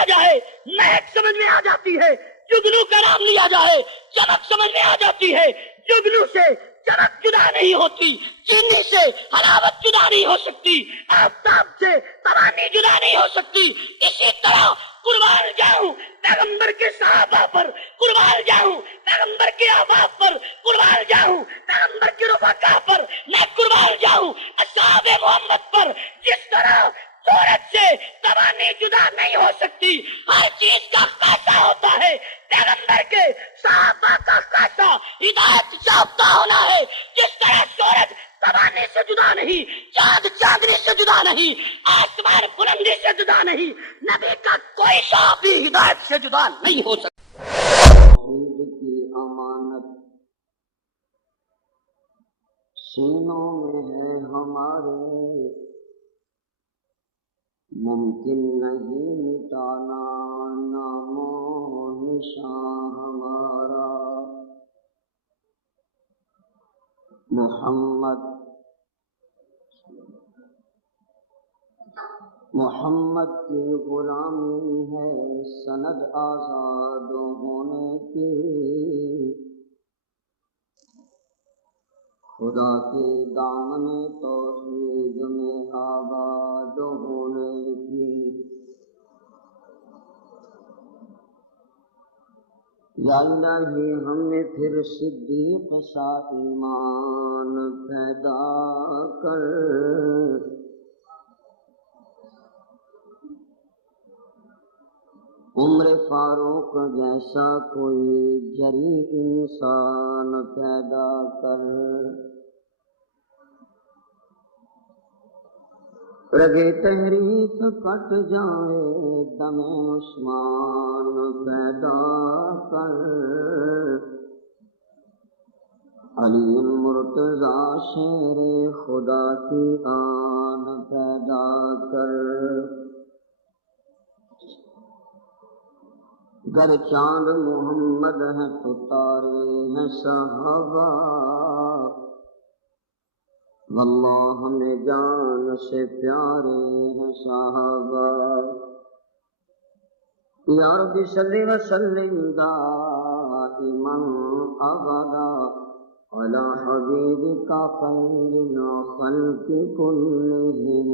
لیا جائے مہک سمجھ میں آ جاتی ہے، جگنو کا نام لیا جائے چمک سمجھ میں آ جاتی ہے، جگنو سے چمک جدا نہیں ہوتی، چینی سے حلاوت جدا نہیں ہو سکتی، آفتاب سے توانی جدا نہیں ہو سکتی۔ اسی طرح قربان جاؤں پیغمبر کے صحابہ پر، قربان جاؤں پیغمبر کے احباب پر، قربان جاؤں پیغمبر کے رفقا پر، میں قربان جاؤں اصحاب محمد پر۔ جس طرح سورج سے توانی جدا نہیں ہو سکتی، ہر چیز کا خاصہ ہوتا ہے، پیغمبر کے صحابہ کا خاصہ ہدایت یافتہ ہونا ہے۔ جس طرح سورج توانی سے جدا نہیں، چاند چاندنی سے جدا نہیں، آسمان بلندی سے جدا نہیں، نبی کا کوئی شعب بھی ہدایت سے جدا نہیں ہو سکتا۔ توحید کی امانت سینوں میں ہے ہمارے، ممکن نہیں مٹانا نام و نشان ہمارا۔ محمد کی غلامی ہے سند آزاد ہونے کی، خدا کے دامن توحید میں آباد ہونے کی۔ یا الہی ہمیں پھر صدیق سا ایمان پیدا کر، عمر فاروق جیسا کوئی جری انسان پیدا کر، رگے تحریف کٹ جائے دم عثمان پیدا کر، علی المرتضیٰ شیر خدا کی آن پیدا کر۔ گر چاند محمد ہے تو تارے ہیں صحابہ، واللہ ہمیں جان سے پیارے ہیں صحابہ۔ یا رب صلی وسلم دائما ابدا علی حبیبک خیر الخلق کلہم۔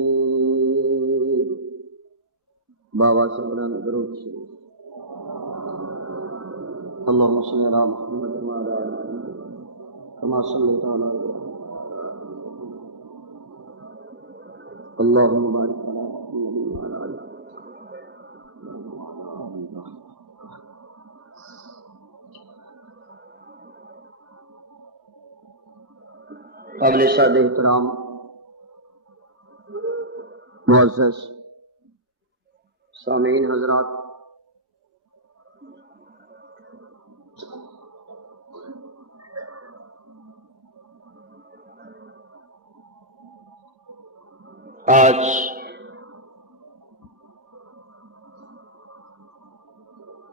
بابا سے بلند درود شریف۔ اللهم صل على محمد وعلى آل محمد كما صليت على إبراهيم، اللهم بارك على محمد وعلى آل محمد۔ قابل سعادت احترام معزز سامعین حضرات، آج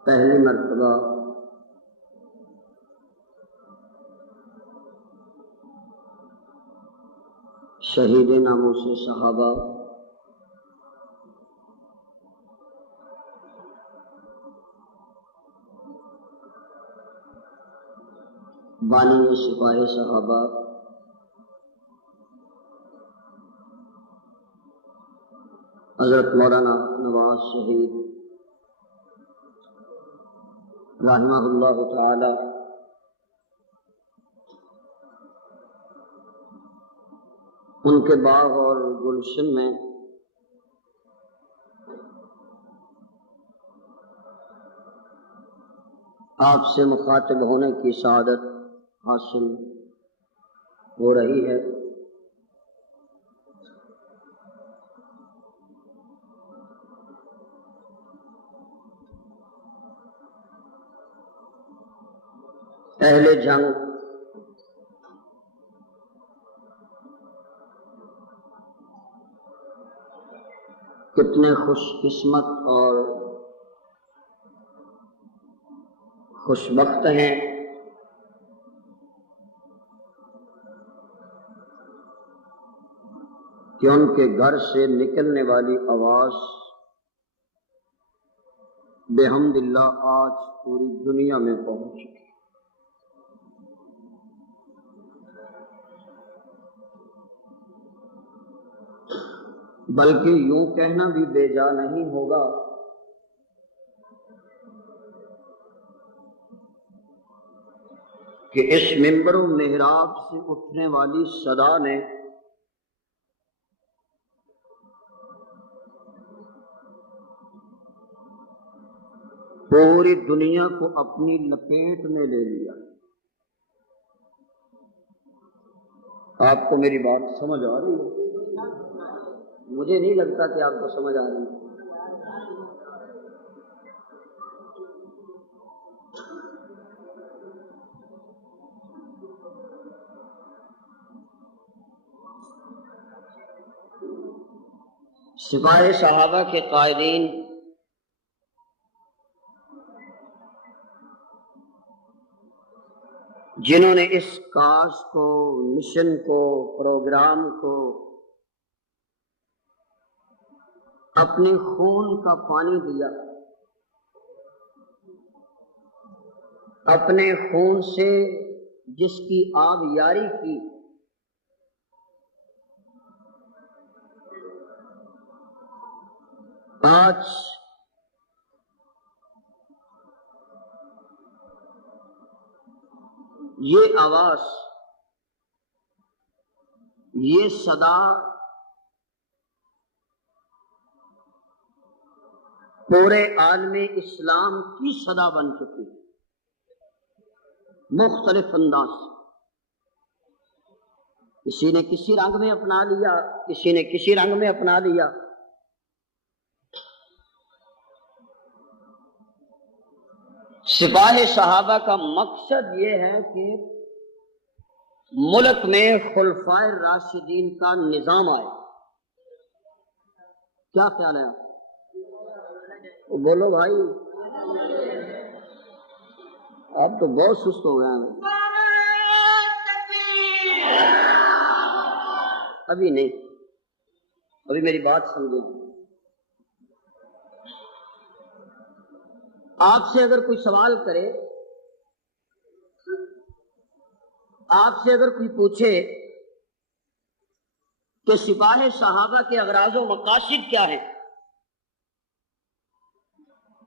پہلی مرتبہ شہید ناموس صحابہ بانی سپاہ صحابہ حضرت مولانا نواز شہید رحمہ اللہ تعالی ان کے باغ اور گلشن میں آپ سے مخاطب ہونے کی سعادت حاصل ہو رہی ہے۔ اہل جنگ کتنے خوش قسمت اور خوش بخت ہیں کہ ان کے گھر سے نکلنے والی آواز بحمداللہ آج پوری دنیا میں پہنچ چکی، بلکہ یوں کہنا بھی بے جا نہیں ہوگا کہ اس منبر و محراب سے اٹھنے والی صدا نے پوری دنیا کو اپنی لپیٹ میں لے لیا۔ آپ کو میری بات سمجھ آ رہی ہے؟ مجھے نہیں لگتا کہ آپ کو سمجھ آ رہی ہے۔ سپاہ صحابہ کے قائدین جنہوں نے اس کاز کو، مشن کو، پروگرام کو اپنے خون کا پانی دیا، اپنے خون سے جس کی آبیاری کی، آج یہ آواز، یہ صدا پورے عالم اسلام کی صدا بن چکی، مختلف انداز۔ کسی نے کسی رنگ میں اپنا لیا، کسی نے کسی رنگ میں اپنا لیا۔ سپاہ صحابہ کا مقصد یہ ہے کہ ملک میں خلفائے راشدین کا نظام آئے۔ کیا خیال ہے آپ؟ بولو بھائی، آپ تو بہت سست ہو گئے ہیں۔ ابھی نہیں، ابھی میری بات سمجھیں۔ آپ سے اگر کوئی سوال کرے، آپ سے اگر کوئی پوچھے کہ سپاہ صحابہ کے اغراض و مقاصد کیا ہیں،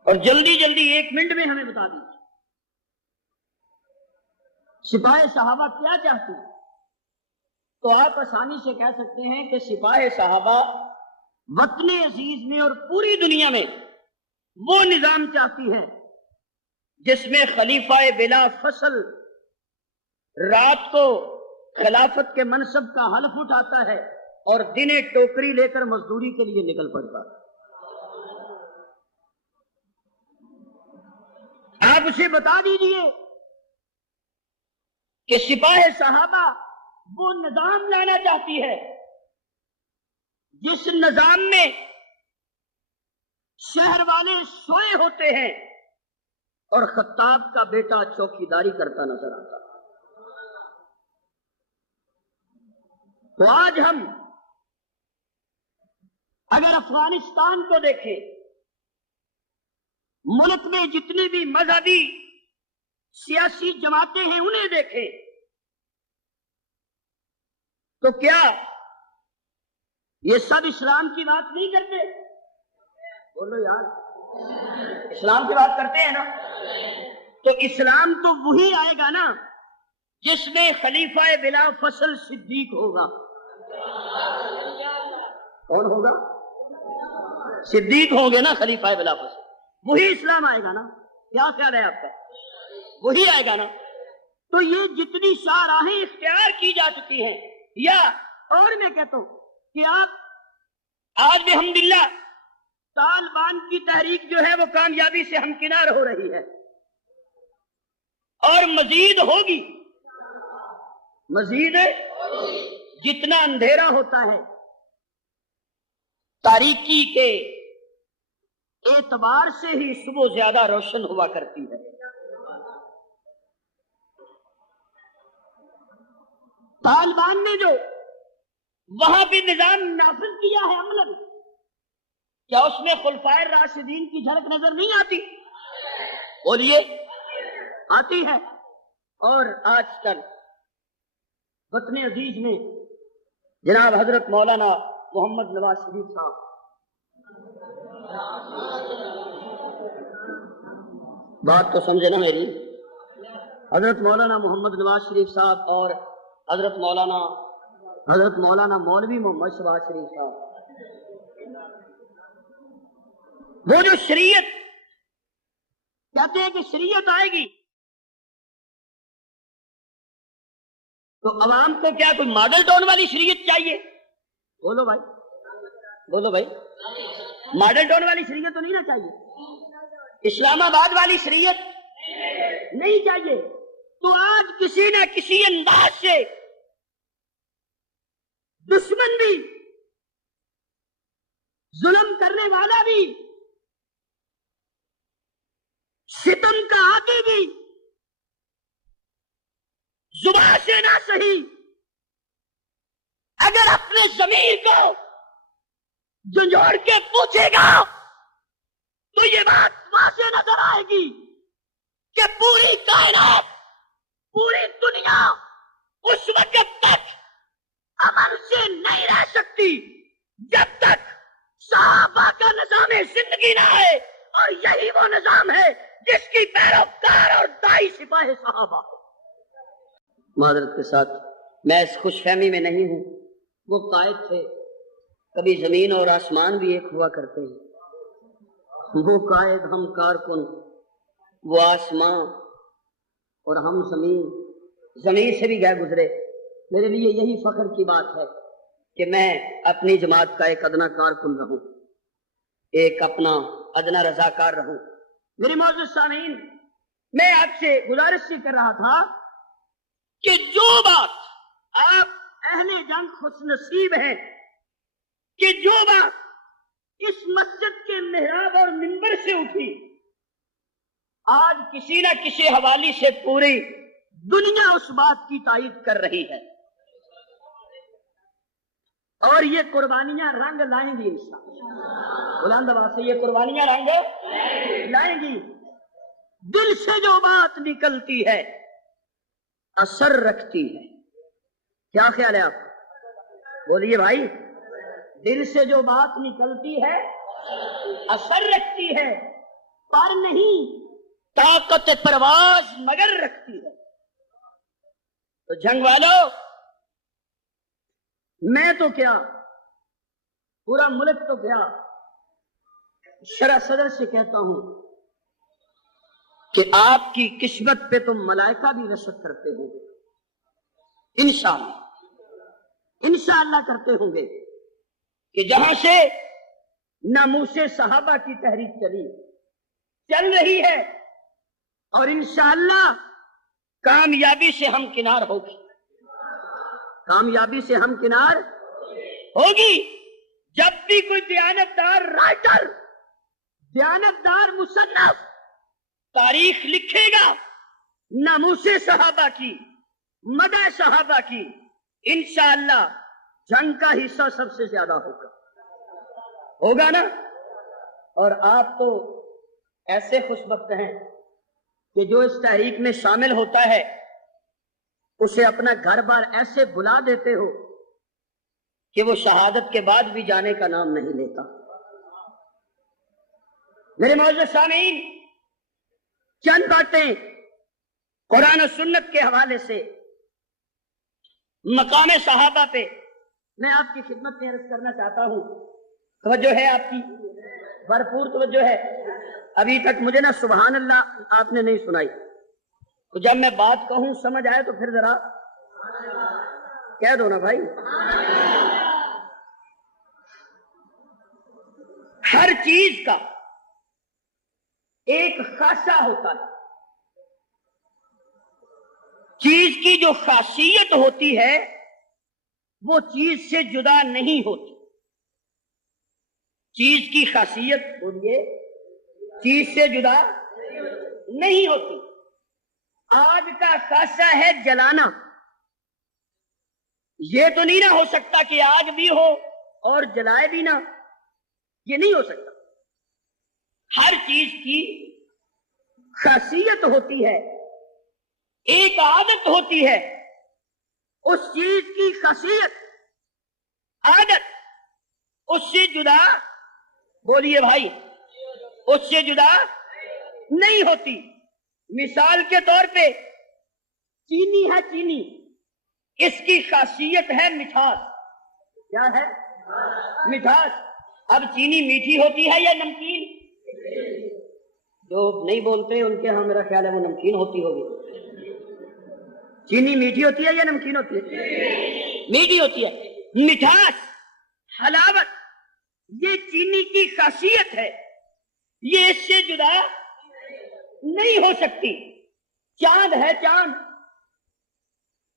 اور جلدی جلدی 1 منٹ میں ہمیں بتا دیجیے سپاہ صحابہ کیا چاہتے ہیں، تو آپ آسانی سے کہہ سکتے ہیں کہ سپاہ صحابہ وطن عزیز میں اور پوری دنیا میں وہ نظام چاہتی ہے جس میں خلیفہ بلا فصل رات کو خلافت کے منصب کا حلف اٹھاتا ہے اور دن ٹوکری لے کر مزدوری کے لیے نکل پڑتا ہے۔ آپ اسے بتا دیجئے کہ سپاہ صحابہ وہ نظام لانا چاہتی ہے جس نظام میں شہر والے سوئے ہوتے ہیں اور خطاب کا بیٹا چوکیداری کرتا نظر آتا۔ تو آج ہم اگر افغانستان کو دیکھیں، ملک میں جتنی بھی مذہبی سیاسی جماعتیں ہیں انہیں دیکھیں، تو کیا یہ سب اسلام کی بات نہیں کرتے؟ بولو یار، اسلام کی بات کرتے ہیں نا؟ تو اسلام تو وہی آئے گا نا جس میں خلیفہ بلا فصل صدیق ہوگا۔ کون ہوگا؟ صدیق ہوں گے نا خلیفہ بلا فصل، وہی اسلام آئے گا نا۔ کیا خیال ہے آپ کا؟ وہی آئے گا نا۔ تو یہ جتنی شاہراہیں اختیار کی جا چکی ہیں، یا اور میں کہتا ہوں کہ آپ آج بھی الحمدللہ طالبان کی تحریک جو ہے وہ کامیابی سے ہمکنار ہو رہی ہے اور مزید ہوگی، مزید جتنا اندھیرا ہوتا ہے تاریکی کے اعتبار سے ہی صبح زیادہ روشن ہوا کرتی ہے۔ طالبان نے جو وہاں بھی نظام نافذ کیا ہے عملاً، کیا اس میں خلفائے راشدین کی جھلک نظر نہیں آتی؟ بولیے، آتی ہے۔ اور آج کل وطن عزیز میں جناب حضرت مولانا محمد نواز شریف صاحب، بات تو سمجھے نا میری، حضرت مولانا محمد نواز شریف صاحب اور حضرت مولانا مولوی محمد شہباز شریف صاحب، وہ جو شریعت کہتے ہیں کہ شریعت آئے گی تو عوام کو کیا کوئی ماڈل ٹاؤن والی شریعت چاہیے؟ بولو بھائی، ماڈل ٹاؤن والی شریعت تو نہیں نا چاہیے، اسلام آباد والی شریعت نہیں چاہیے۔ تو آج کسی نہ کسی انداز سے دشمن بھی، ظلم کرنے والا بھی، ستم کا عادی بھی، زبان سے نہ صحیح، اگر اپنے ضمیر کو جھنجھوڑ کے پوچھے گا تو یہ بات واضح نظر آئے گی کہ پوری کائنات، پوری دنیا اس وقت تک امن سے نہیں رہ سکتی جب تک صحابہ کا نظام زندگی نہ آئے، اور یہی وہ نظام ہے جس کی پیروکار اور دائی سپاہ صحابہ۔ معذرت کے ساتھ میں اس خوش فہمی میں نہیں ہوں، وہ قائد تھے، کبھی زمین اور آسمان بھی ایک ہوا کرتے ہیں، وہ قائد، ہم کارکن، وہ آسمان اور ہم زمین سے بھی گئے گزرے۔ میرے لیے یہی فخر کی بات ہے کہ میں اپنی جماعت کا ایک ادنا کارکن رہوں، ایک اپنا ادنا رضاکار رہوں۔ میری معزز سامعین، میں آپ سے گزارش کر رہا تھا کہ جو بات آپ اہل جنگ خوش نصیب ہیں کہ جو بات اس مسجد کے محراب اور منبر سے اٹھی، آج کسی نہ کسی حوالے سے پوری دنیا اس بات کی تائید کر رہی ہے، اور یہ قربانیاں رنگ لائیں گی انشاءاللہ۔ بلند آواز سے یہ قربانیاں رنگ لائیں گی۔ دل سے جو بات نکلتی ہے اثر رکھتی ہے۔ کیا خیال ہے آپ؟ بولیے بھائی، دل سے جو بات نکلتی ہے اثر رکھتی ہے، پر نہیں طاقت پرواز مگر رکھتی ہے۔ تو جنگ والوں، میں تو کیا، پورا ملک تو کیا، شرع صدر سے کہتا ہوں کہ آپ کی قسمت پہ تو ملائکہ بھی رشک کرتے ہوں گے، انشاءاللہ کرتے ہوں گے، کہ جہاں سے ناموس صحابہ کی تحریک چل رہی ہے، اور انشاءاللہ کامیابی سے ہم کنار ہوگی، کامیابی سے ہم کنار ہوگی۔ جب بھی کوئی دیانتدار رائٹر، دیانتدار مصنف تاریخ لکھے گا ناموس صحابہ کی، مدح صحابہ کی، انشاءاللہ جنگ کا حصہ سب سے زیادہ ہوگا نا۔ اور آپ تو ایسے خوش بخت ہیں کہ جو اس تحریک میں شامل ہوتا ہے اسے اپنا گھر بار ایسے بلا دیتے ہو کہ وہ شہادت کے بعد بھی جانے کا نام نہیں لیتا۔ میرے معزز سامعین، چند باتیں قرآن و سنت کے حوالے سے مقام صحابہ پہ میں آپ کی خدمت میں عرض کرنا چاہتا ہوں۔ توجہ ہے آپ کی؟ بھرپور توجہ ہے۔ ابھی تک مجھے نا سبحان اللہ آپ نے نہیں سنائی، تو جب میں بات کہوں سمجھ آئے تو پھر ذرا کہہ دو نا بھائی۔ ہر چیز کا ایک خاصہ ہوتا ہے، چیز کی جو خاصیت ہوتی ہے وہ چیز سے جدا نہیں ہوتی۔ چیز کی خاصیت بولیے چیز سے جدا نہیں ہوتی۔ آگ کا خاصہ ہے جلانا، یہ تو نہیں نہ ہو سکتا کہ آگ بھی ہو اور جلائے بھی نہ۔ یہ نہیں ہو سکتا. ہر چیز کی خاصیت ہوتی ہے، ایک عادت ہوتی ہے. اس چیز کی خاصیت، عادت اس سے جدا، بولیے بھائی، اس سے جدا نہیں ہوتی. مثال کے طور پہ چینی ہے، چینی، اس کی خاصیت ہے مٹھاس. کیا ہے؟ مٹھاس. اب چینی میٹھی ہوتی ہے یا نمکین؟ جو نہیں بولتے ان کے ہاں میرا خیال ہے وہ نمکین ہوتی ہوگی. چینی میٹھی ہوتی ہے یا نمکین ہوتی ہے؟ میٹھی ہوتی ہے. مٹھاس، حلاوت، یہ چینی کی خاصیت ہے، یہ اس سے جدا نہیں ہو سکتی. چاند ہے، چاند،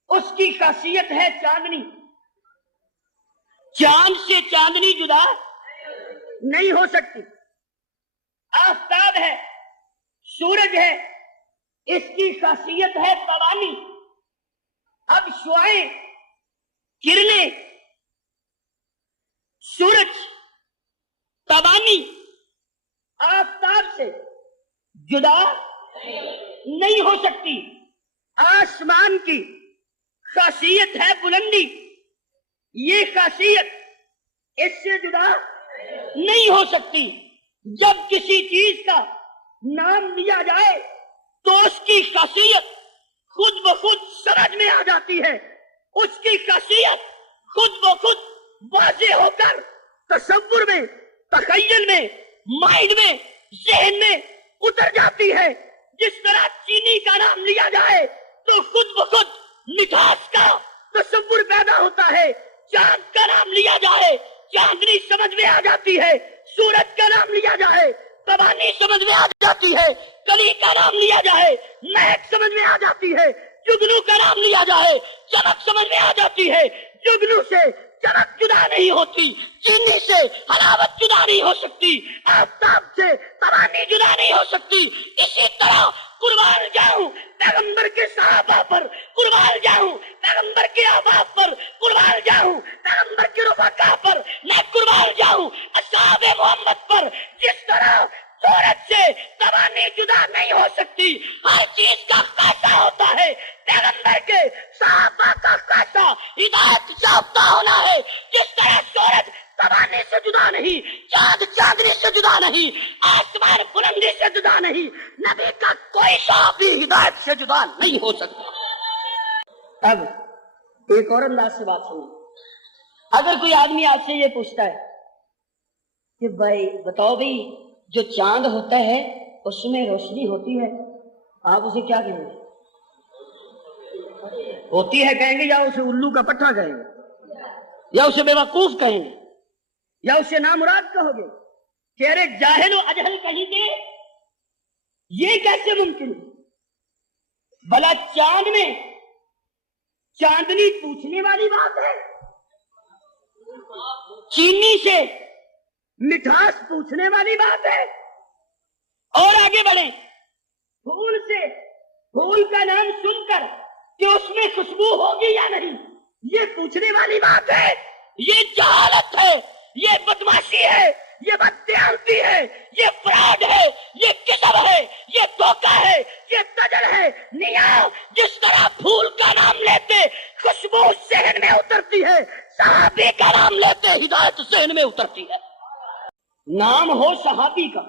اس کی خاصیت ہے چاندنی، چاند سے چاندنی جدا نہیں ہو سکتی. آفتاب ہے، سورج ہے، اس کی خاصیت ہے توانی. اب شعاعیں، کرنیں، سورج، توانی آفتاب سے جدا نہیں ہو سکتی. آسمان کی خاصیت ہے بلندی، یہ خاصیت اس سے جدا نہیں ہو سکتی. جب کسی چیز کا نام لیا جائے تو اس کی خاصیت خود بخود سمجھ میں آ جاتی ہے، اس کی خاصیت خود بخود واضح ہو کر تصور میں، تخیل میں، مائنڈ میں، ذہن میں اتر جاتی ہے. جس طرح چینی کا نام لیا جائے تو خود بخود مٹھاس کا تصور پیدا ہوتا ہے. چاند کا نام لیا جائے چاندنی سمجھ میں آ جاتی ہے. سورج کا نام لیا جائے توانی سمجھ میں آ جاتی ہے. کلی کا نام لیا جائے مہک سمجھ میں آ جاتی ہے. جگنو کا نام لیا جائے چمک سمجھ میں آ جاتی ہے. جگنو سے چمک جدا نہیں ہوتی، چینی سے حلاوت جدا نہیں ہو سکتی، آفتاب سے توانی جدا نہیں ہو سکتی. اسی طرح قربان جاؤں پیغمبر کے صحابہ پر، قربان جاؤں پیغمبر کے احباب پر، قربان جاؤں پیغمبر کے رفقا پر، میں قربان جاؤں اصحاب محمد پر. جس طرح سورج سے توانی جدا نہیں ہو سکتی، ہر چیز کا خاصہ ہوتا ہے. پیغمبر کے صحابہ کا خاصہ ہدایت یافتہ ہونا ہے. جس طرح سورج توانی سے جدا نہیں، چاند چاندنی سے جدا نہیں، آسمان بلندی سے جدا نہیں، نبی کا کوئی شعب بھی ہدایت سے جدا نہیں ہو سکتا. اب ایک اور انداز سے بات سنیں. اگر کوئی آدمی آپ سے یہ پوچھتا ہے کہ بھائی بتاؤ بھائی جو چاند ہوتا ہے اس میں روشنی ہوتی ہے، آپ اسے کیا کہیں گے؟ ہوتی ہے کہیں گے، یا اسے الو کا پٹھا کہیں گے، یا اسے بے وقوف کہیں گے، یا اسے نامراد کہو گے کہ ارے جاہل و اجہل کہیں گے؟ یہ کیسے ممکن ہے؟ بھلا چاند میں چاندنی پوچھنے والی بات ہے؟ چینی سے مٹھاس پوچھنے والی بات ہے؟ اور آگے بڑھیں، پھول سے، پھول کا نام سن کر کہ اس میں خوشبو ہوگی یا نہیں، یہ پوچھنے والی بات ہے؟ یہ جہالت ہے، یہ بدماشی ہے، یہ بددیانتی ہے، یہ فراڈ ہے، یہ کذب ہے، یہ دھوکہ ہے، یہ دجل ہے. نیا جس طرح پھول کا نام لیتے خوشبو ذہن میں اترتی ہے، صحابی کا نام لیتے ہدایت ذہن میں اترتی ہے. نام ہو صحابی کا،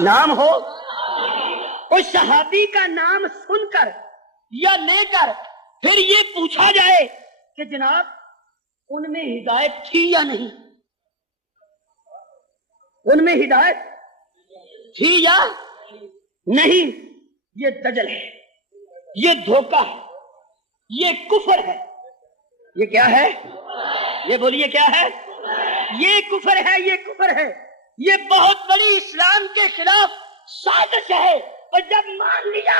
نام ہو، اس صحابی کا نام سن کر یا لے کر پھر یہ پوچھا جائے کہ جناب ان میں ہدایت تھی یا نہیں، ان میں ہدایت تھی یا نہیں، یہ دجل ہے، یہ دھوکہ ہے، یہ کفر ہے. یہ کیا ہے؟ یہ بولیے کیا ہے؟ یہ کفر ہے، یہ کفر ہے، یہ بہت بڑی اسلام کے خلاف سازش ہے. اور جب مان لیا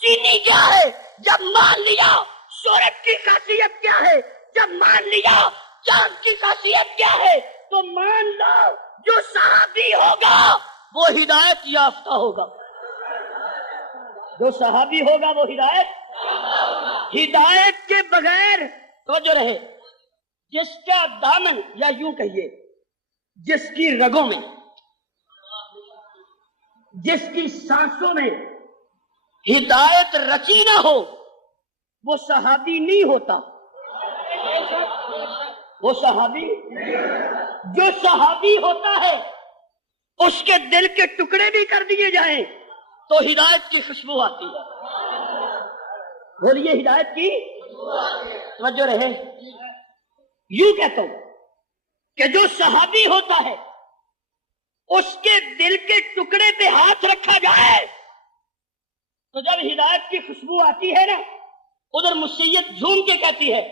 چینی کیا ہے، جب مان لیا سورج کی خاصیت کیا ہے، جب مان لیا چاند کی خاصیت کیا ہے، تو مان لو جو صحابی ہوگا وہ ہدایت یافتہ ہوگا. جو صحابی ہوگا وہ ہدایت کے بغیر توجہ رہے، جس کا دامن، یا یوں کہیے جس کی رگوں میں، جس کی سانسوں میں ہدایت رچی نہ ہو وہ صحابی نہیں ہوتا. وہ صحابی، جو صحابی ہوتا ہے اس کے دل کے ٹکڑے بھی کر دیے جائیں تو ہدایت کی خوشبو آتی ہے. بولیے ہدایت کی توجہ رہے. یوں کہتا ہوں کہ جو صحابی ہوتا ہے اس کے دل کے ٹکڑے پہ ہاتھ رکھا جائے تو جب ہدایت کی خوشبو آتی ہے نا، ادھر مسیت جھوم کے کہتی ہے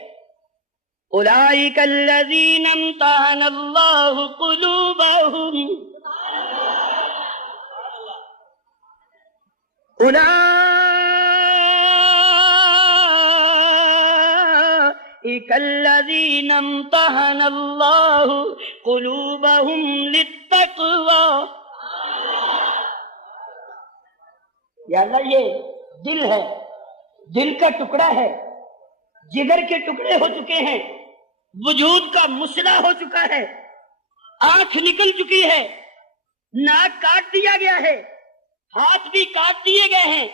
اولئک الذین امتحن اللہ قلوبہم اولئک الذین امتحن اللہ قلوبہم للتقوی. یا اللہ یہ دل ہے، دل کا ٹکڑا ہے، جگر کے ٹکڑے ہو چکے ہیں، وجود کا مسئلہ ہو چکا ہے، آنکھ نکل چکی ہے، ناک کاٹ دیا گیا ہے، ہاتھ بھی کاٹ دیے گئے ہیں،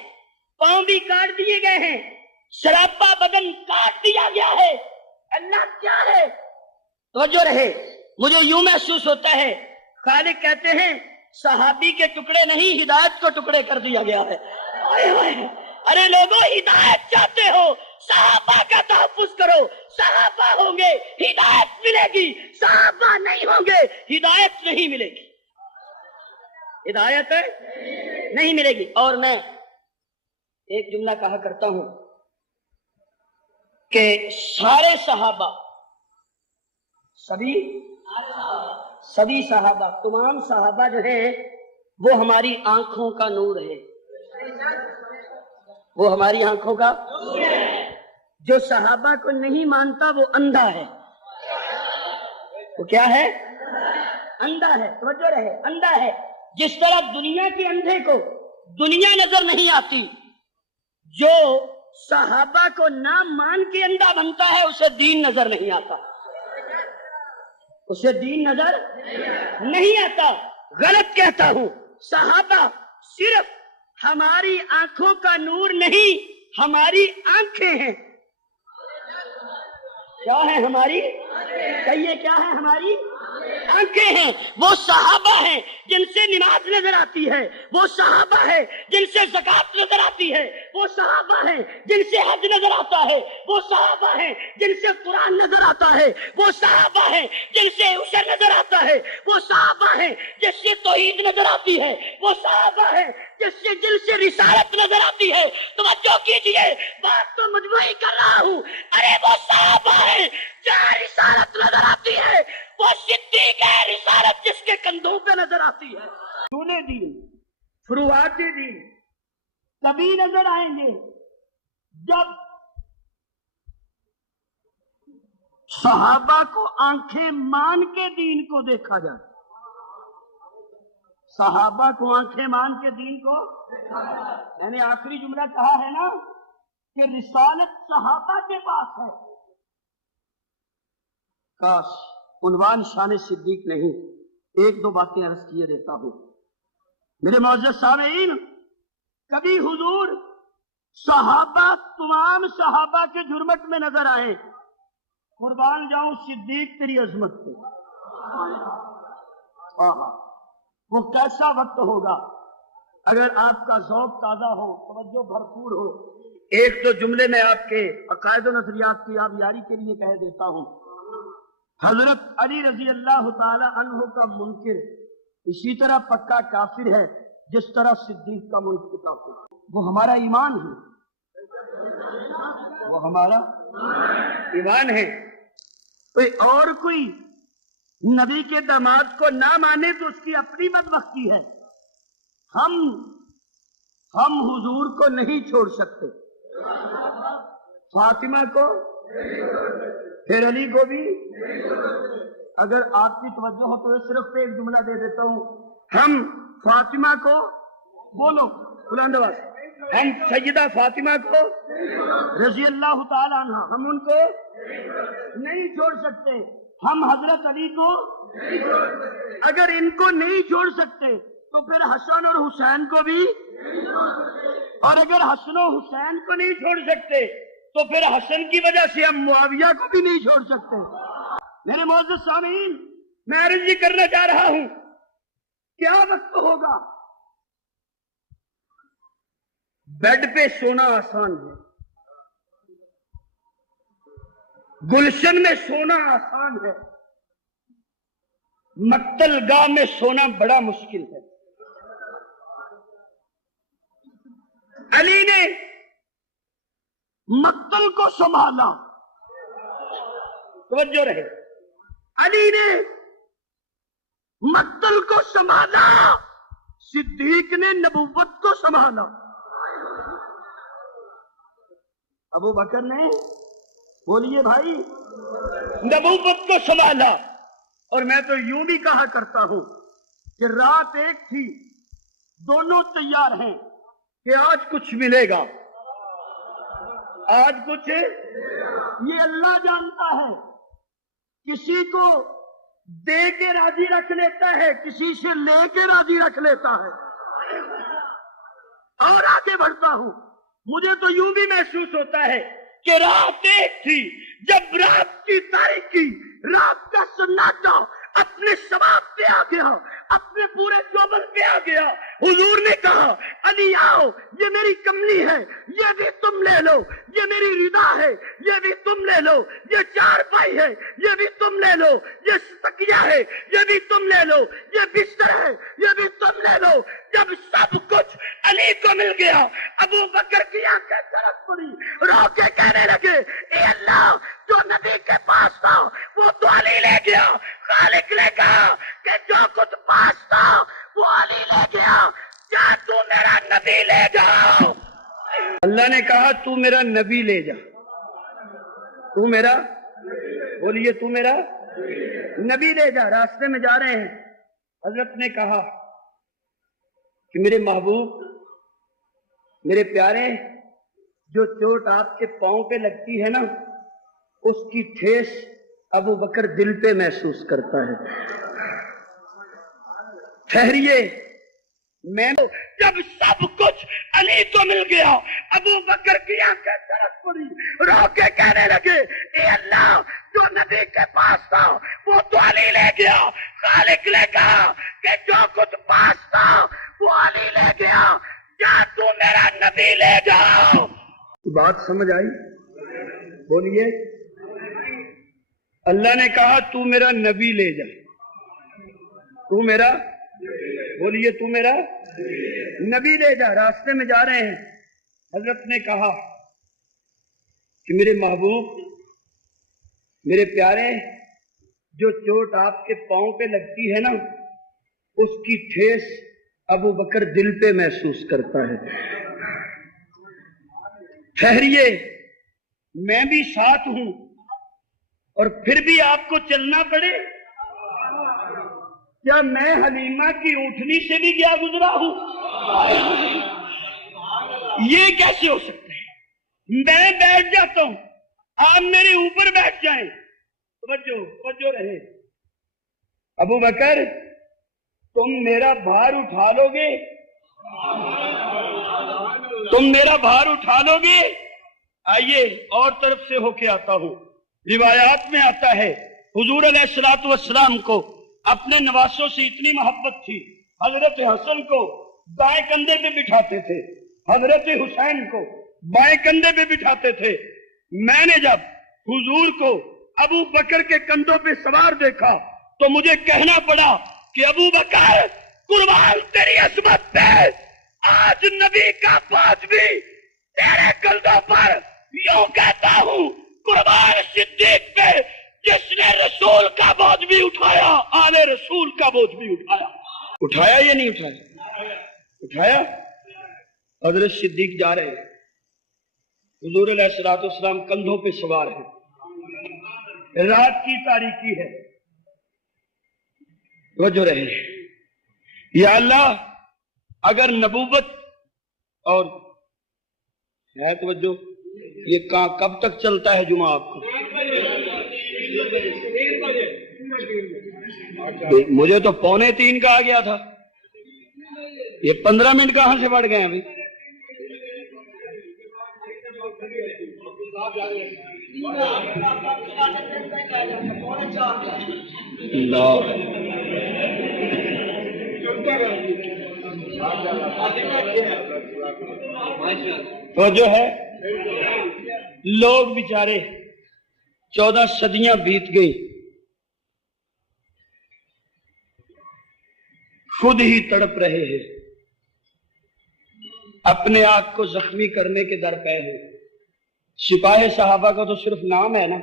پاؤں بھی کاٹ دیے گئے ہیں، سراپا بدن کاٹ دیا گیا ہے. اللہ کیا ہے؟ توجہ رہے. مجھے یوں محسوس ہوتا ہے خالق کہتے ہیں صحابی کے ٹکڑے نہیں، ہدایت کو ٹکڑے کر دیا گیا ہے. ارے لوگوں ہدایت چاہتے ہو صحابہ کا تحفظ کرو. صحابہ ہوں گے ہدایت ملے گی، صحابہ نہیں ہوں گے ہدایت نہیں ملے گی. ہدایت نہیں ملے گی. اور میں ایک جملہ کہا کرتا ہوں کہ سارے صحابہ، سبھی صحابہ، تمام صحابہ جو ہیں وہ ہماری آنکھوں کا نور ہے. وہ ہماری آنکھوں کا نور ہے. جو صحابہ کو نہیں مانتا وہ اندھا ہے. وہ کیا ہے؟ اندھا ہے. توجہ رہے، اندھا ہے. جس طرح دنیا کے اندھے کو دنیا نظر نہیں آتی، جو صحابہ کو نہ مان کے اندھا بنتا ہے اسے دین نظر نہیں آتا. اسے دین نظر نہیں آتا. غلط کہتا ہوں. صحابہ صرف ہماری آنکھوں کا نور نہیں، ہماری آنکھیں ہیں. کیا ہے ہماری؟ کہیے کیا ہے ہماری؟ آنکھیں ہیں. وہ صحابہ ہیں جن سے نماز نظر آتی ہے، وہ صحابہ ہیں جن سے زکات نظر آتی ہے، وہ صحابہ ہیں جن سے حج نظر آتا ہے، وہ صحابہ ہیں جن سے قرآن نظر آتا ہے، وہ صحابہ ہیں جن سے عشر نظر آتا ہے، وہ صحابہ ہیں جس سے توحید نظر آتی ہے، وہ صحابہ ہیں جس سے دل سے رسالت نظر آتی ہے. توجہ کیجئے، بات تو مجموعی کر رہا ہوں. ارے وہ صحابہ ہیں جہاں رسالت نظر آتی ہے، وہ صدیق ہے رسالت جس کے کندھوں پہ نظر آتی ہے. اصول دین، فروعات دین کبھی نظر آئیں گے جب صحابہ کو آنکھیں مان کے دین کو دیکھا جائے. صحابہ کو آنکھیں مان کے دین کو، میں نے آخری جملہ کہا ہے نا کہ رسالت صحابہ کے پاس ہے. کاش عنوان شان صدیق نہیں، ایک دو باتیں عرض کیے دیتا ہوں. میرے معزز سامعین، کبھی حضور صحابہ، تمام صحابہ کے جرمٹ میں نظر آئے، قربان جاؤں صدیق تیری عظمت پہ. وہ کیسا وقت ہوگا اگر آپ کا ذوق تازہ ہو، توجہ بھرپور ہو. ایک دو جملے میں آپ کے عقائد و نظریات کی آبیاری کے لیے کہہ دیتا ہوں. حضرت علی رضی اللہ تعالی عنہ کا منکر اسی طرح پکا کافر ہے جس طرح صدیق کا منکر کافر. وہ ہمارا ایمان ہے، وہ ہمارا ایمان ہے. کوئی نبی کے داماد کو نہ مانے تو اس کی اپنی بدبختی ہے. ہم حضور کو نہیں چھوڑ سکتے، فاطمہ کو، پھر علی کو بھی. اگر آپ کی توجہ ہو تو صرف ایک جملہ دے دیتا ہوں. ہم فاطمہ کو، بولو بلند آواز، ہم سیدہ فاطمہ کو رضی اللہ تعالی عنہ، ہم ان کو نہیں چھوڑ سکتے. ہم حضرت علی کو اگر ان کو نہیں چھوڑ سکتے تو پھر حسن اور حسین کو بھی، اور اگر حسن و حسین کو نہیں چھوڑ سکتے تو پھر حسن کی وجہ سے ہم معاویہ کو بھی نہیں چھوڑ سکتے۔ میرے معزز سامعین، میں عرض یہ کرنا چاہ رہا ہوں، کیا وقت ہوگا؟ بیڈ پہ سونا آسان ہے، گلشن میں سونا آسان ہے، مقتل گاہ میں سونا بڑا مشکل ہے۔ علی نے مقتل کو سنبھالا، توجہ رہے، علی نے مقتل کو سنبھالا، صدیق نے نبوت کو سنبھالا، ابو بکر نے، بولیے بھائی، نبوت کو سنبھالا۔ اور میں تو یوں بھی کہا کرتا ہوں کہ رات ایک تھی، دونوں تیار ہیں کہ آج کچھ ملے گا، آج کچھ، یہ اللہ جانتا ہے، کسی کو دے کے راضی رکھ لیتا ہے، کسی سے لے کے راضی رکھ لیتا ہے۔ اور آگے بڑھتا ہوں، مجھے تو یوں بھی محسوس ہوتا ہے کہ رات ایک تھی، جب رات کی تاریکی، رات کا سناٹا اپنے شباب پہ آ گیا، اپنے پورے جوبن پہ آ گیا، حضور نے کہا علی آؤ، یہ میری کملی ہے، یہ بھی تم لے لو، یہ میری ردا ہے، یہ بھی تم لے لو، یہ چارپائی ہے، یہ بھی تم لے لو، یہ تکیہ ہے، یہ بھی تم لے لو، یہ بستر ہے، یہ بھی تم لے لو۔ جب سب کچھ علی کو مل گیا، ابو بکر کی آنکھیں ترک پڑی، رو کے کہنے لگے اے اللہ، جو نبی کے پاس تھا وہ تو علی لے گیا۔ خالق نے کہا کہ جو کچھ پاس تھا وہ علی لے گیا، کیا تو میرا نبی لے جاؤ؟ اللہ نے کہا تو میرا نبی لے جا، تو میرا، بولیے تو میرا نبی لے جا۔ راستے میں جا رہے ہیں، حضرت نے کہا کہ میرے محبوب، میرے پیارے، جو چوٹ آپ کے پاؤں پہ لگتی ہے نا، اس کی ٹھیس ابو بکر دل پہ محسوس کرتا ہے۔ ٹھہریے، میں جب سب کچھ علی کو مل گیا، ابو بکر کی آنکھیں ترک پڑی، رو کے کہنے لگے اے اللہ، جو نبی کے پاس تھا وہ تو علی لے گیا۔ خالق نے کہا کہ جو کچھ پاس تھا وہ علی لے گیا، کیا تو میرا نبی لے جاؤ؟ بات سمجھ آئی؟ بولیے، اللہ نے کہا تو میرا نبی لے جا، تو میرا، بولیے تو میرا نبی لے جا۔ راستے میں جا رہے ہیں، حضرت نے کہا کہ میرے محبوب، میرے پیارے، جو چوٹ آپ کے پاؤں پہ لگتی ہے نا، اس کی ٹھیس ابو بکر دل پہ محسوس کرتا ہے۔ ٹھہریے، میں بھی ساتھ ہوں، اور پھر بھی آپ کو چلنا پڑے؟ کیا میں حلیمہ کی اونٹنی سے بھی گیا گزرا ہوں؟ یہ کیسے ہو سکتا ہے؟ میں بیٹھ جاتا ہوں، آپ میرے اوپر بیٹھ جائیں۔ توجہ رہے، ابو بکر، تم میرا بھار اٹھا لو گے؟ تم میرا بھار اٹھا لو گے؟ آئیے اور طرف سے ہو کے آتا ہوں۔ روایات میں آتا ہے حضور علیہ الصلوۃ والسلام کو اپنے نواسوں سے اتنی محبت تھی، حضرت حسن کو دائیں کندھے پہ بٹھاتے تھے، حضرت حسین کو بائیں کندھے پہ بٹھاتے تھے۔ میں نے جب حضور کو ابو بکر کے کندھوں پہ سوار دیکھا تو مجھے کہنا پڑا کہ ابو بکر، قربان تیری عظمت پہ، آج نبی کا بوجھ بھی تیرے کندھوں پر، یوں کہتا ہوں قربان صدیق پہ، جس نے رسول کا بوجھ بھی اٹھایا، آل رسول کا بوجھ بھی اٹھایا۔ اٹھایا یا نہیں اٹھایا؟ اٹھایا۔ حضرت صدیق جا رہے ہیں، حضور علیہ الصلوۃ والسلام کندھوں پہ سوار ہیں، رات کی تاریکی ہے۔ توجہ رہے، یا اللہ، اگر نبوت اور ہے، توجہ، یہ کب تک چلتا ہے جمعہ آپ کو؟ مجھے تو 2:45 کا آ گیا تھا، یہ 15 منٹ کہاں سے بڑھ گئے ابھی؟ تو جو ہے لوگ بیچارے 14 صدیاں بیت گئی، خود ہی تڑپ رہے ہیں، اپنے آپ کو زخمی کرنے کے در پہ ہیں۔ سپاہ صحابہ کا تو صرف نام ہے نا،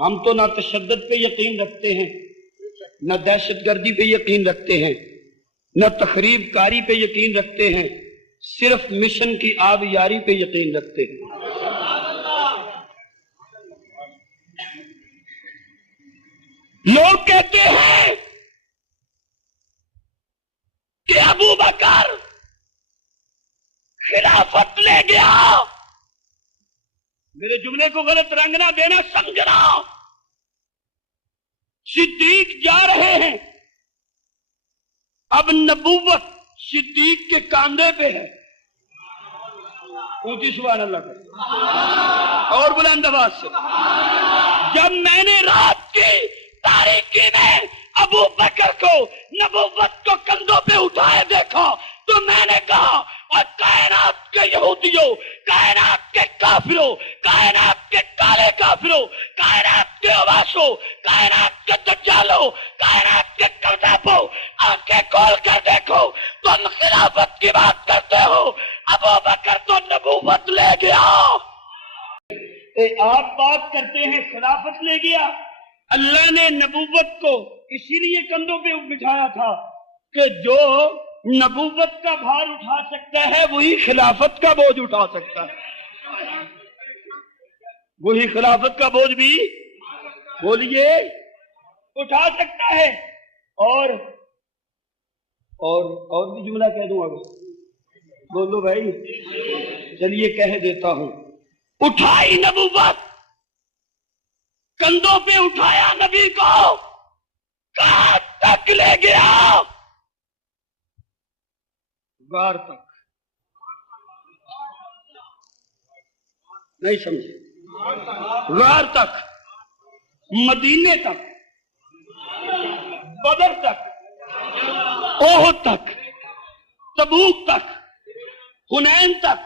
ہم تو نہ تشدد پہ یقین رکھتے ہیں، نہ دہشت گردی پہ یقین رکھتے ہیں، نہ تخریب کاری پہ یقین رکھتے ہیں، صرف مشن کی آبیاری پہ یقین رکھتے ہیں۔ لوگ کہتے ہیں کہ ابو بکر خلافت لے گیا، میرے جملے کو غلط رنگ نہ دینا، سمجھنا، صدیق جا رہے ہیں، اب نبوت صدیق کے کاندھے پہ ہے۔ اونچی سبحان اللہ کا اور بلند آواز سے۔ جب میں نے رات کی تاریکی میں ابو بکر کو نبوت کو کندھوں پہ اٹھائے دیکھا تو میں نے کہا، اور کائنات کے یہودیوں، کائنات کے کافروں، کائنات کے کالے کافروں، کائنات کے اواسوں، کائنات کے دجالوں، کائنات کے کذابوں، آنکھیں کھول کر دیکھو، تم خلافت کی بات کرتے ہو، ابو بکر تو نبوت لے گیا۔ آپ بات کرتے ہیں خلافت لے گیا، اللہ نے نبوت کو اسی لیے کندھوں پہ بٹھایا تھا کہ جو نبوت کا بھار اٹھا سکتا ہے وہی خلافت کا بوجھ اٹھا سکتا ہے، وہی خلافت کا بوجھ بھی بولیے اٹھا سکتا ہے۔ اور بھی جملہ کہہ دوں اگر بولو بھائی، چلیے کہہ دیتا ہوں، اٹھائی نبوت، کندھوں پہ اٹھایا نبی کو، کہاں تک لے گیا؟ غار تک۔ نہیں سمجھے؟ غار تک، مدینے تک، بدر تک، احد تک، تبوک تک، حنین تک،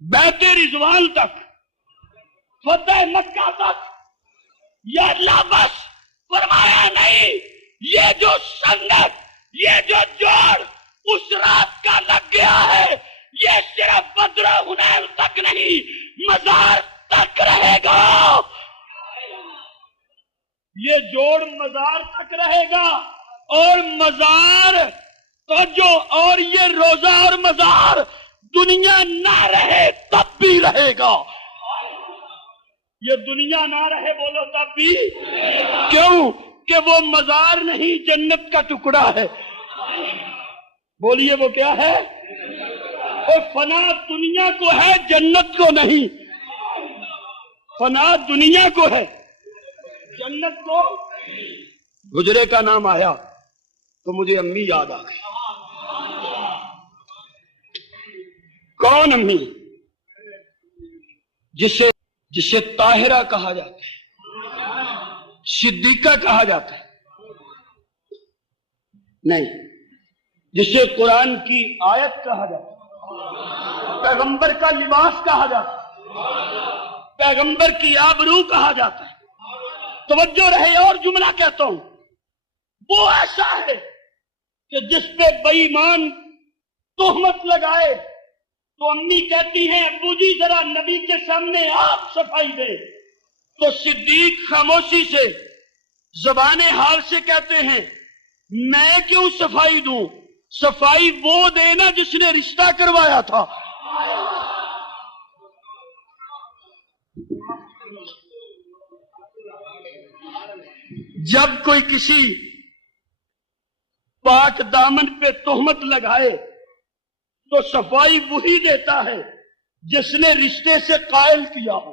بیت رضوان تک، فتح مکہ تک۔ یہ اللہ بس فرمایا نہیں، یہ جو سنگت، یہ جو جوڑ اس رات کا لگ گیا ہے، یہ صرف بدر حنین تک نہیں، مزار تک رہے گا۔ یہ جوڑ مزار تک رہے گا، اور مزار تو جو، اور یہ روزہ اور مزار دنیا نہ رہے تب بھی رہے گا۔ یہ دنیا نہ رہے بولو تب بھی، کیوں کہ وہ مزار نہیں، جنت کا ٹکڑا ہے۔ بولیے وہ کیا ہے؟ اور فنا دنیا کو ہے، جنت کو نہیں۔ فنا دنیا کو ہے، جنت کو۔ گجرے کا نام آیا تو مجھے امی یاد آ گئی۔ کون امی؟ جسے طاہرہ کہا جاتا ہے، صدیقہ کہا جاتا ہے، نہیں، جسے قرآن کی آیت کہا جاتا ہے، پیغمبر کا لباس کہا جاتا ہے، پیغمبر کی آبرو کہا جاتا ہے۔ توجہ رہے، اور جملہ کہتا ہوں، وہ ایسا ہے کہ جس پہ بے ایمان تہمت لگائے تو امی کہتی ہیں ابو جی ذرا نبی کے سامنے آپ صفائی دے، تو صدیق خاموشی سے زبان حال سے کہتے ہیں میں کیوں صفائی دوں، صفائی وہ دینا جس نے رشتہ کروایا تھا۔ جب کوئی کسی پاک دامن پہ تہمت لگائے تو صفائی وہی دیتا ہے جس نے رشتے سے قائل کیا ہو۔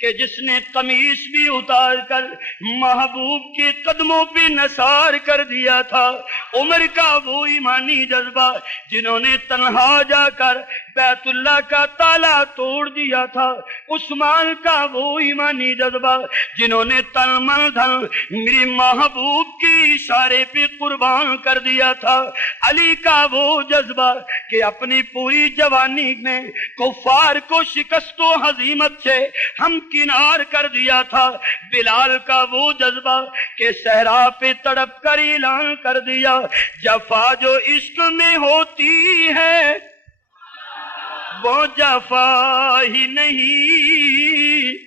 کہ جس نے قمیص بھی اتار کر محبوب کے قدموں پہ نثار کر دیا تھا، عمر کا وہ ایمانی جذبہ جنہوں نے تنہا جا کر بیت اللہ کا تالا توڑ دیا تھا، عثمان کا وہ ایمانی جذبہ جنہوں نے تن من دھن میری محبوب کی اشارے پہ قربان کر دیا تھا، علی کا وہ جذبہ کہ اپنی پوری جوانی نے کفار کو شکست و ہزیمت سے ہمکنار کر دیا تھا، بلال کا وہ جذبہ کہ صحرا پہ تڑپ کر اعلان کر دیا جفا جو عشق میں ہوتی ہے وہ جفا ہی نہیں۔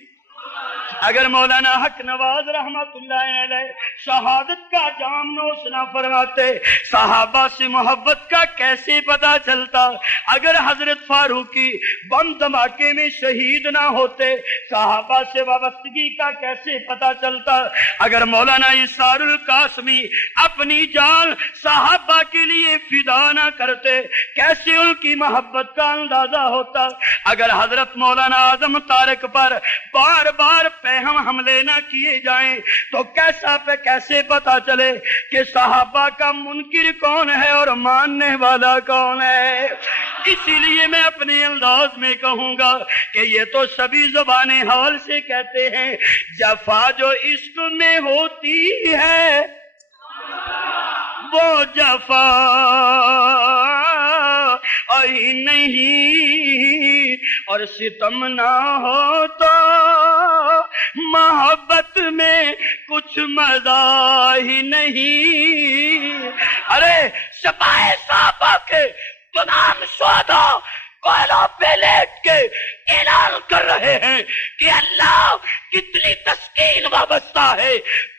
اگر مولانا حق نواز رحمت اللہ علیہ شہادت کا جام نوش نہ فرماتے، صحابہ سے محبت کا کیسے پتا چلتا؟ اگر حضرت فاروقی بم دھماکے میں شہید نہ ہوتے، صحابہ سے وابستگی کا کیسے پتا چلتا؟ اگر مولانا اسرار القاسمی اپنی جان صحابہ کے لیے فدا نہ کرتے، کیسے ان کی محبت کا اندازہ ہوتا؟ اگر حضرت مولانا اعظم طارق پر بار بار ہم حملے نہ کیے جائیں تو کیسے پتا چلے کہ صحابہ کا منکر کون ہے اور ماننے والا کون ہے؟ اسی لیے میں اپنے انداز میں کہوں گا کہ یہ تو سبھی زبان حال سے کہتے ہیں جفا جو عشق میں ہوتی ہے وہ جفا ہی نہیں، اور ستم نہ ہو تو محبت میں کچھ مزہ ہی نہیں۔ ارے سپاہی صحابہ کے تمام شہداء کوئلوں پہ لیٹ کے اعلان کر رہے ہیں کہ اللہ کتنی تسکین وابستہ ہے،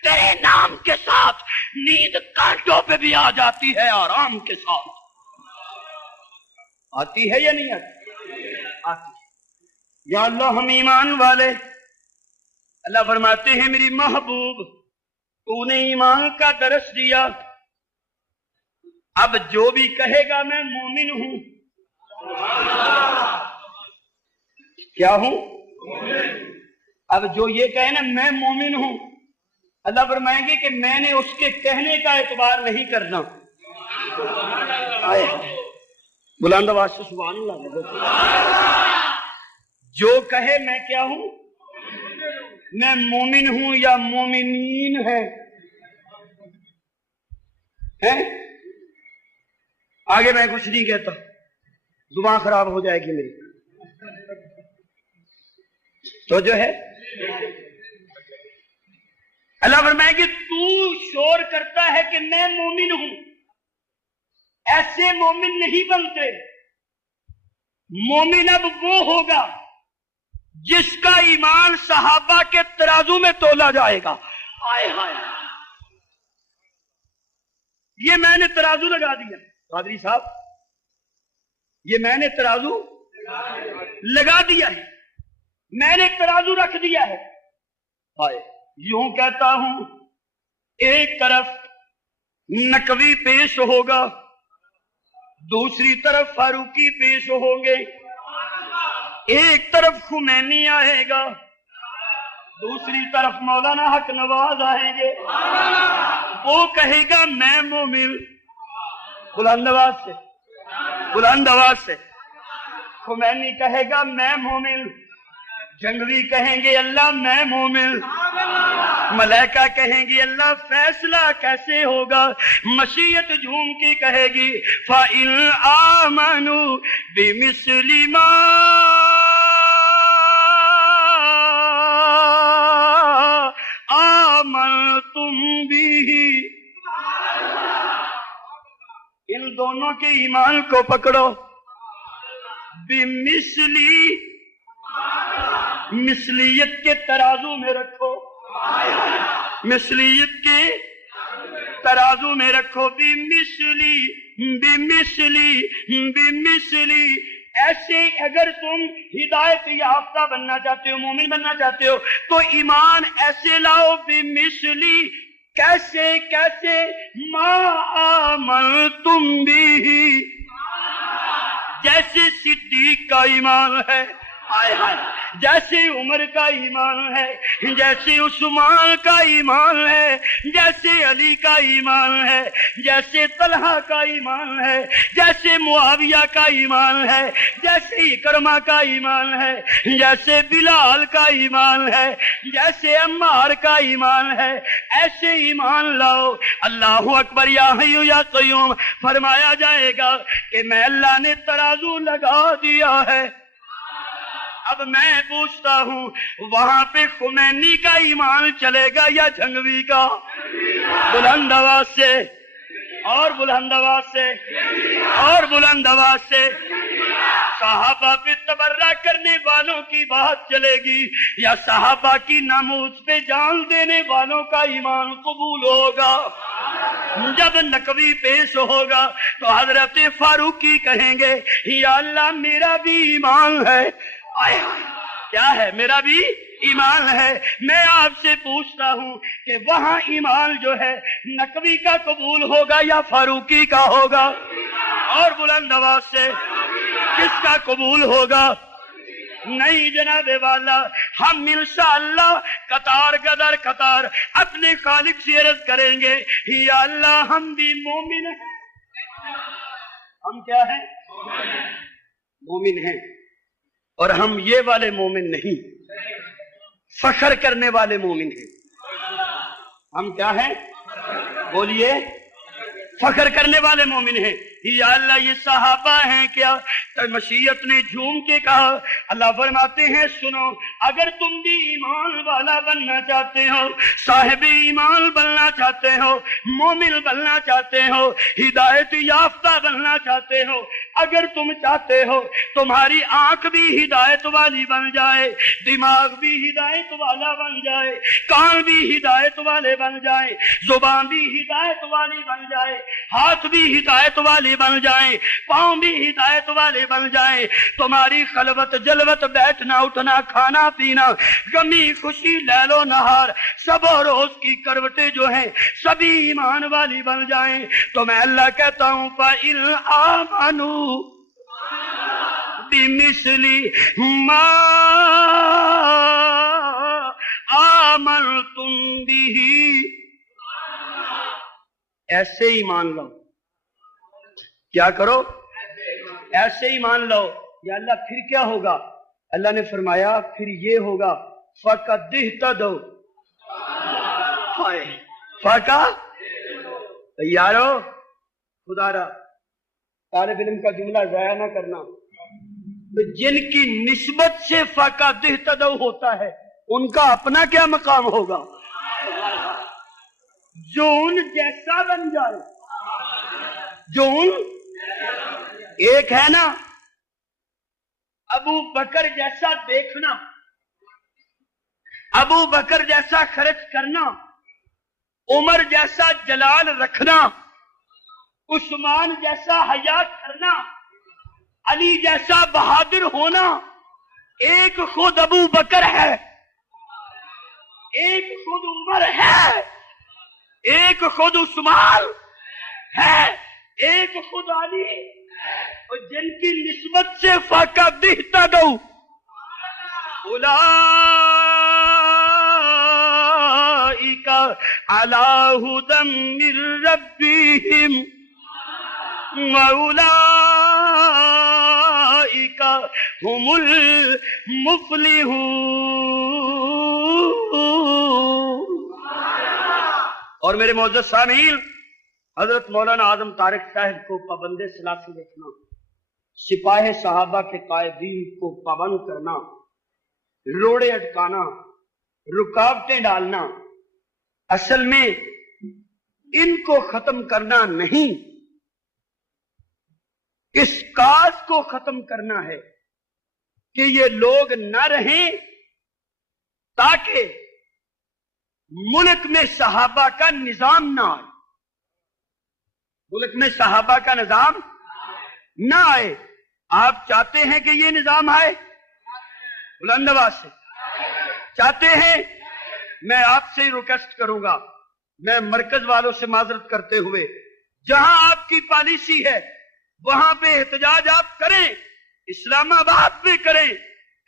تیرے نام کے ساتھ نیند کانٹوں پہ بھی آ جاتی ہے، آرام کے ساتھ آتی ہے یا نہیں آتی؟ یا اللہ ہم ایمان والے، اللہ فرماتے ہیں میری محبوب تو نے ایمان کا درس دیا، اب جو بھی کہے گا میں مومن ہوں، کیا ہوں؟ اب جو یہ کہے نا میں مومن ہوں، اللہ فرمائیں گے کہ میں نے اس کے کہنے کا اعتبار نہیں کرنا۔ بلند آواز سے سبحان اللہ۔ جو کہے میں کیا ہوں؟ میں مومن ہوں یا مومنین ہے؟ آگے میں کچھ نہیں کہتا، زبان خراب ہو جائے گی میری۔ تو جو ہے اللہ فرمائے کہ تو شور کرتا ہے کہ میں مومن ہوں، ایسے مومن نہیں بنتے۔ مومن اب وہ ہوگا جس کا ایمان صحابہ کے ترازو میں تولا جائے گا۔ آئے ہائے، یہ میں نے ترازو لگا دیا قادری صاحب، یہ میں نے ترازو لگا دیا ہے، میں نے ترازو رکھ دیا ہے۔ آئے یوں کہتا ہوں، ایک طرف نقوی پیش ہوگا، دوسری طرف فاروقی پیش ہوں گے، ایک طرف خمینی آئے گا، دوسری طرف مولانا حق نواز آئیں گے۔ وہ کہے گا میں مومن، بلند آواز سے، بلند آواز سے۔ خمینی کہے گا میں مومن، جنگوی کہیں گے اللہ میں مومن، ملائکہ کہیں گی اللہ فیصلہ کیسے ہوگا، مشیت جھوم کی کہے گی فَإِنْ آمَنُوا بِمِثْلِ مَا آمَنْتُمْ بِهِ۔ ان دونوں کے ایمان کو پکڑو، بِمِثْلِ، مثلیت کے ترازو میں رکھو، مثلیت کے ترازو میں رکھو، بِمِثْلِ بِمِثْلِ بِمِثْلِ۔ ایسے اگر تم ہدایت یافتہ بننا چاہتے ہو، مومن بننا چاہتے ہو، تو ایمان ایسے لاؤ، بِمِثْلِ، کیسے کیسے، مَا آمَنْتُمْ بِهِ، جیسے صدیق کا ایمان ہے۔ آئے ہائے، جیسے عمر کا ایمان ہے، جیسے عثمان کا ایمان ہے، جیسے علی کا ایمان ہے، جیسے طلحہ کا ایمان ہے، جیسے معاویہ کا ایمان ہے، جیسے اکرمہ کا ایمان ہے، جیسے بلال کا ایمان ہے، جیسے عمار کا ایمان ہے، ایسے ایمان لاؤ۔ اللہ اکبر، یا حی یا قیوم، فرمایا جائے گا کہ میں اللہ نے ترازو لگا دیا ہے۔ اب میں پوچھتا ہوں، وہاں پہ خمینی کا ایمان چلے گا یا جھنگوی کا؟ بلند آواز سے، اور بلند آواز سے، اور بلند آواز سے۔ صحابہ پہ تبرہ کرنے والوں کی بات چلے گی یا صحابہ کی ناموس پہ جان دینے والوں کا ایمان قبول ہوگا؟ جب نقوی پیش ہوگا تو حضرت فاروقی کہیں گے یا اللہ میرا بھی ایمان ہے۔ کیا ہے؟ میرا بھی ایمان ہے۔ میں آپ سے پوچھتا ہوں کہ وہاں ایمان جو ہے نقوی کا قبول ہوگا یا فاروقی کا ہوگا؟ اور بلند آواز سے، کس کا قبول ہوگا؟ نہیں جناب والا، ہم انشاءاللہ قطار قدر قطار اپنے خالق سے عرض کریں گے یا اللہ ہم بھی مومن ہیں۔ ہم کیا ہیں؟ مومن ہیں، اور ہم یہ والے مومن نہیں، فخر کرنے والے مومن ہیں۔ ہم کیا ہیں؟ بولیے، فخر کرنے والے مومن ہیں۔ یا اللہ یہ صحابہ ہیں کیا؟ مشیت نے جھوم کے کہا۔ اللہ فرماتے ہیں سنو، اگر تم بھی ایمان والا بننا چاہتے ہو، صاحب ایمان بننا چاہتے ہو، مومن بننا چاہتے ہو، ہدایت یافتہ بننا چاہتے ہو، اگر تم چاہتے ہو تمہاری آنکھ بھی ہدایت والی بن جائے، دماغ بھی ہدایت والا بن جائے، کان بھی ہدایت والے بن جائے، زبان بھی ہدایت والی بن جائے، ہاتھ بھی ہدایت والی بن جائیں، پاؤں بھی ہدایت والے بن جائیں، تمہاری خلوت جلوت، بیٹھنا اٹھنا، کھانا پینا، غمی خوشی، لیل و نہار، سب روز کی کروٹیں جو ہیں سبھی ایمان والی بن جائیں، تو میں اللہ کہتا ہوں فَإِنْ آمَنُوا بِمِثْلِ مَا آمَنْتُمْ بِهِ، ایسے ایمان لاؤ۔ کیا کرو؟ ایسے ہی مان لو۔ یا اللہ پھر کیا ہوگا؟ اللہ نے فرمایا پھر یہ ہوگا فَقَدْ اهْتَدَوْا۔ یارو خدا را طالب علم کا جملہ ضائع نہ کرنا، جن کی نسبت سے فَقَدْ اهْتَدَوْا ہوتا ہے ان کا اپنا کیا مقام ہوگا؟ جو ان جیسا بن جائے، جو ان ایک ہے نا ابو بکر جیسا دیکھنا، ابو بکر جیسا خرچ کرنا، عمر جیسا جلال رکھنا، عثمان جیسا حیا کرنا، علی جیسا بہادر ہونا، ایک خود ابو بکر ہے، ایک خود عمر ہے، ایک خود عثمان ہے، ایک خود علی، اور جن کی نسبت سے فَقَدْ اهْتَدَوْا أُولَٰئِكَ عَلَىٰ هُدًى مِّن رَّبِّهِمْ وَأُولَٰئِكَ هُمُ الْمُفْلِحُونَ۔ اور میرے معزز سامعین، حضرت مولانا اعظم طارق صاحب کو پابند سلاسی رکھنا، سپاہ صحابہ کے قائدین کو پابند کرنا، روڑے اٹکانا، رکاوٹیں ڈالنا، اصل میں ان کو ختم کرنا نہیں، اس کاز کو ختم کرنا ہے کہ یہ لوگ نہ رہیں تاکہ ملک میں صحابہ کا نظام نہ آئے، ملک میں صحابہ کا نظام نہ آئے۔ آپ چاہتے ہیں کہ یہ نظام آئے؟ بلند آواز سے چاہتے ہیں؟ میں آپ سے ہی ریکویسٹ کروں گا، میں مرکز والوں سے معذرت کرتے ہوئے، جہاں آپ کی پالیسی ہے وہاں پہ احتجاج آپ کریں، اسلام آباد پہ کریں،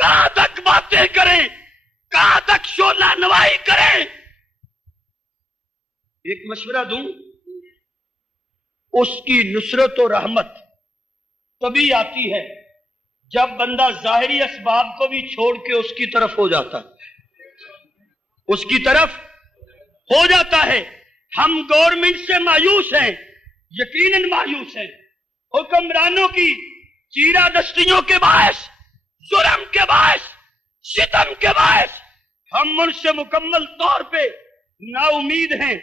کہاں تک باتیں کریں, کہاں تک شعلہ نوائی کریں. ایک مشورہ دوں, اس کی نصرت و رحمت تبھی آتی ہے جب بندہ ظاہری اسباب کو بھی چھوڑ کے اس کی طرف ہو جاتا ہے, اس کی طرف ہو جاتا ہے. ہم گورنمنٹ سے مایوس ہیں, یقیناً مایوس ہیں. حکمرانوں کی چیرہ دستیوں کے باعث, ظلم کے باعث, ستم کے باعث ہم ان سے مکمل طور پہ نا امید ہیں.